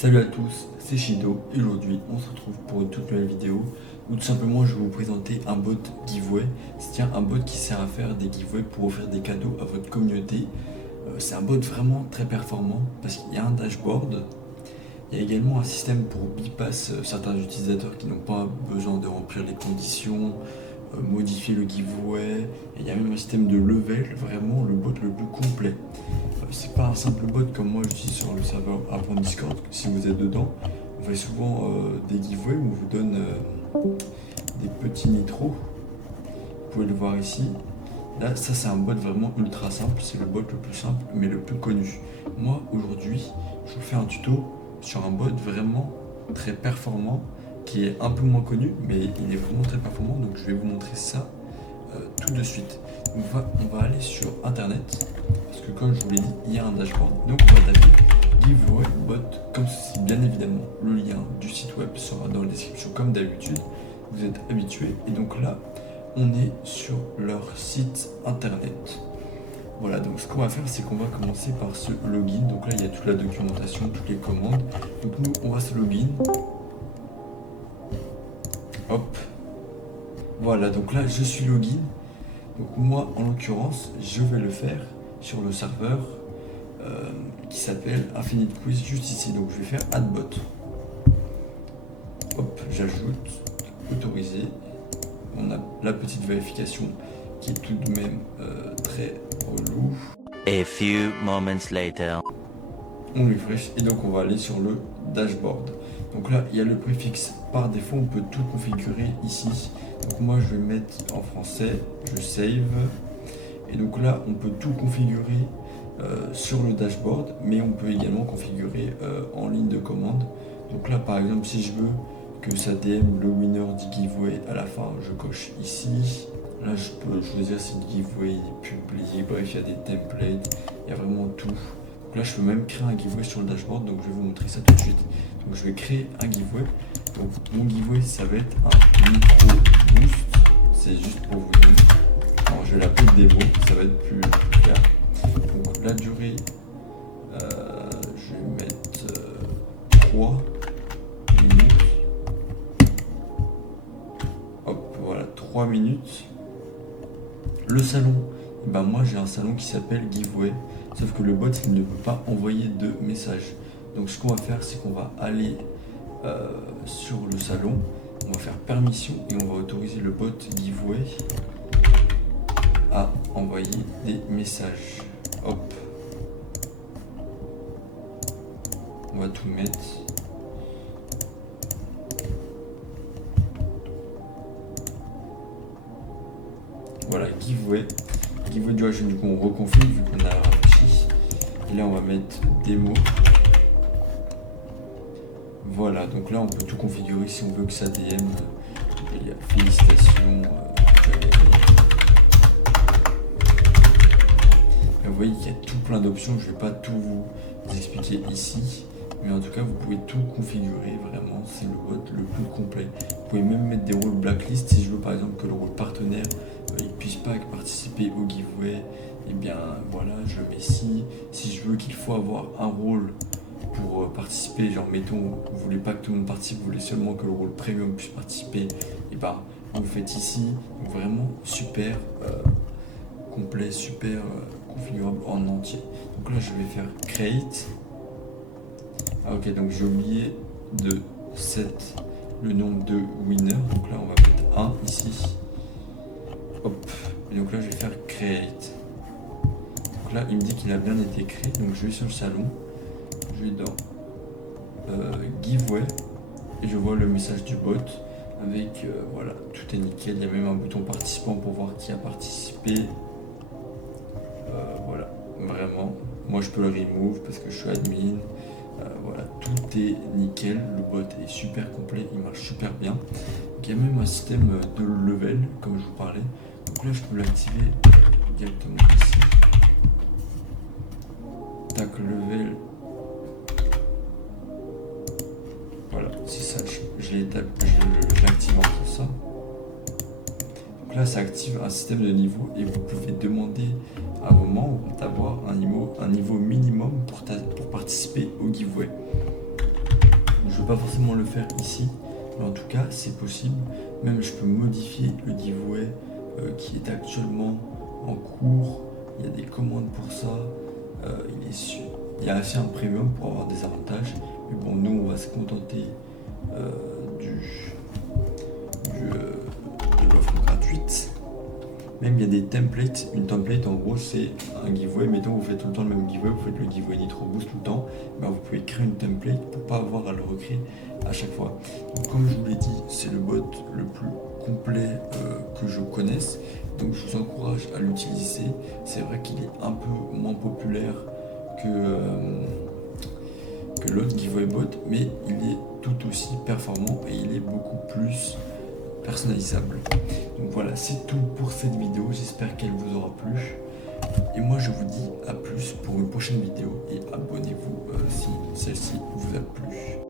Salut à tous, c'est Shido et aujourd'hui on se retrouve pour une toute nouvelle vidéo où tout simplement je vais vous présenter un bot giveaway. C'est un bot qui sert à faire des giveaways pour offrir des cadeaux à votre communauté. C'est un bot vraiment très performant parce qu'il y a un dashboard. Il y a également un système pour bypass certains utilisateurs qui n'ont pas besoin de remplir les conditions, modifier le giveaway. Et il y a même un système de level, vraiment le bot le plus complet. C'est pas un simple bot comme moi j'utilise sur le serveur Apprend Discord. Si vous êtes dedans, on fait souvent des giveaways où on vous donne des petits nitros. Vous pouvez le voir ici. Là, ça c'est un bot vraiment ultra simple. C'est le bot le plus simple mais le plus connu. Moi aujourd'hui, je vous fais un tuto sur un bot vraiment très performant qui est un peu moins connu mais il est vraiment très performant. Donc je vais vous montrer ça tout de suite. On va aller sur internet parce que comme je vous l'ai dit, il y a un dashboard. Donc on va taper giveaway bot comme ceci. Bien évidemment, le lien du site web sera dans la description comme d'habitude. Vous êtes habitués. Et donc là, on est sur leur site internet. Voilà, donc ce qu'on va faire, c'est qu'on va commencer par ce login. Donc là, il y a toute la documentation, toutes les commandes. Donc nous, on va se login. Hop. Voilà, donc là, je suis login. Donc moi, en l'occurrence, je vais le faire sur le serveur qui s'appelle Infinite Quiz juste ici. Donc je vais faire add bot. Hop, j'ajoute, autoriser. On a la petite vérification qui est tout de même très relou. A few moments later. On refresh et donc on va aller sur le dashboard. Donc là, il y a le préfixe. Par défaut, on peut tout configurer ici. Donc moi, je vais mettre en français, je save. Et donc là, on peut tout configurer sur le dashboard, mais on peut également configurer en ligne de commande. Donc là, par exemple, si je veux que ça DM le winner du giveaway à la fin, je coche ici. Là, je peux choisir si le giveaway est publié. Bref, il y a des templates, il y a vraiment tout. Donc là, je peux même créer un giveaway sur le dashboard, donc je vais vous montrer ça tout de suite. Donc je vais créer un giveaway. Donc mon giveaway, ça va être un micro boost. C'est juste pour vous donner. Alors, je vais l'appeler démo, ça va être plus clair. Donc la durée, je vais mettre 3 minutes. Hop, voilà, 3 minutes. Le salon, ben moi j'ai un salon qui s'appelle giveaway. Sauf que le bot, il ne peut pas envoyer de message. Donc ce qu'on va faire, c'est qu'on va aller sur le salon, on va faire permission et on va autoriser le bot giveaway à envoyer des messages. Hop. On va tout mettre. Voilà, giveaway. Giveaway duration, du coup on reconfigure vu qu'on a rafraîchi. Et là on va mettre démo. Voilà, donc là on peut tout configurer si on veut que ça DM. Il y a félicitations. Vous voyez qu'il y a tout plein d'options, je ne vais pas tout vous expliquer ici. Mais en tout cas, vous pouvez tout configurer, vraiment, c'est le bot le plus complet. Vous pouvez même mettre des rôles blacklist si je veux par exemple que le rôle partenaire ne puisse pas participer au giveaway. Et bien voilà, je mets si je veux qu'il faut avoir un rôle pour participer, genre mettons, vous voulez pas que tout le monde participe, vous voulez seulement que le rôle premium puisse participer, et ben vous faites ici, vraiment super complet, super configurable en entier. Donc là je vais faire create. Ah, ok, donc j'ai oublié de set le nombre de winners, donc là on va mettre 1 ici. Hop, et donc là je vais faire create. Donc là il me dit qu'il a bien été créé, donc je vais sur le salon. Je vais dans giveaway et je vois le message du bot avec voilà, tout est nickel. Il y a même un bouton participant pour voir qui a participé. Voilà, vraiment. Moi je peux le remove parce que je suis admin. Voilà, tout est nickel. Le bot est super complet, il marche super bien. Donc, il y a même un système de level comme je vous parlais. Donc là je peux l'activer directement ici. Tac, level. Voilà, c'est ça, je l'active en pour ça. Donc là, ça active un système de niveau et vous pouvez demander à vos membres d'avoir un niveau minimum pour participer au giveaway. pas forcément le faire ici, mais en tout cas c'est possible. Même je peux modifier le giveaway qui est actuellement en cours. Il y a des commandes pour ça. Il y a assez un premium pour avoir des avantages. Mais bon, nous on va se contenter de l'offre gratuite. Même il y a des templates. Une template en gros c'est un giveaway. Mettons vous faites tout le temps le même giveaway, vous faites le giveaway Nitro Boost tout le temps. Ben, vous pouvez créer une template pour pas avoir à le recréer à chaque fois. Donc, comme je vous l'ai dit, c'est le bot le plus complet que je connaisse. Donc je vous encourage à l'utiliser. C'est vrai qu'il est un peu moins populaire que l'autre giveaway bot, mais il est tout aussi performant et il est beaucoup plus personnalisable. Donc voilà, c'est tout pour cette vidéo, j'espère qu'elle vous aura plu. Et moi je vous dis à plus pour une prochaine vidéo et abonnez-vous si celle-ci vous a plu.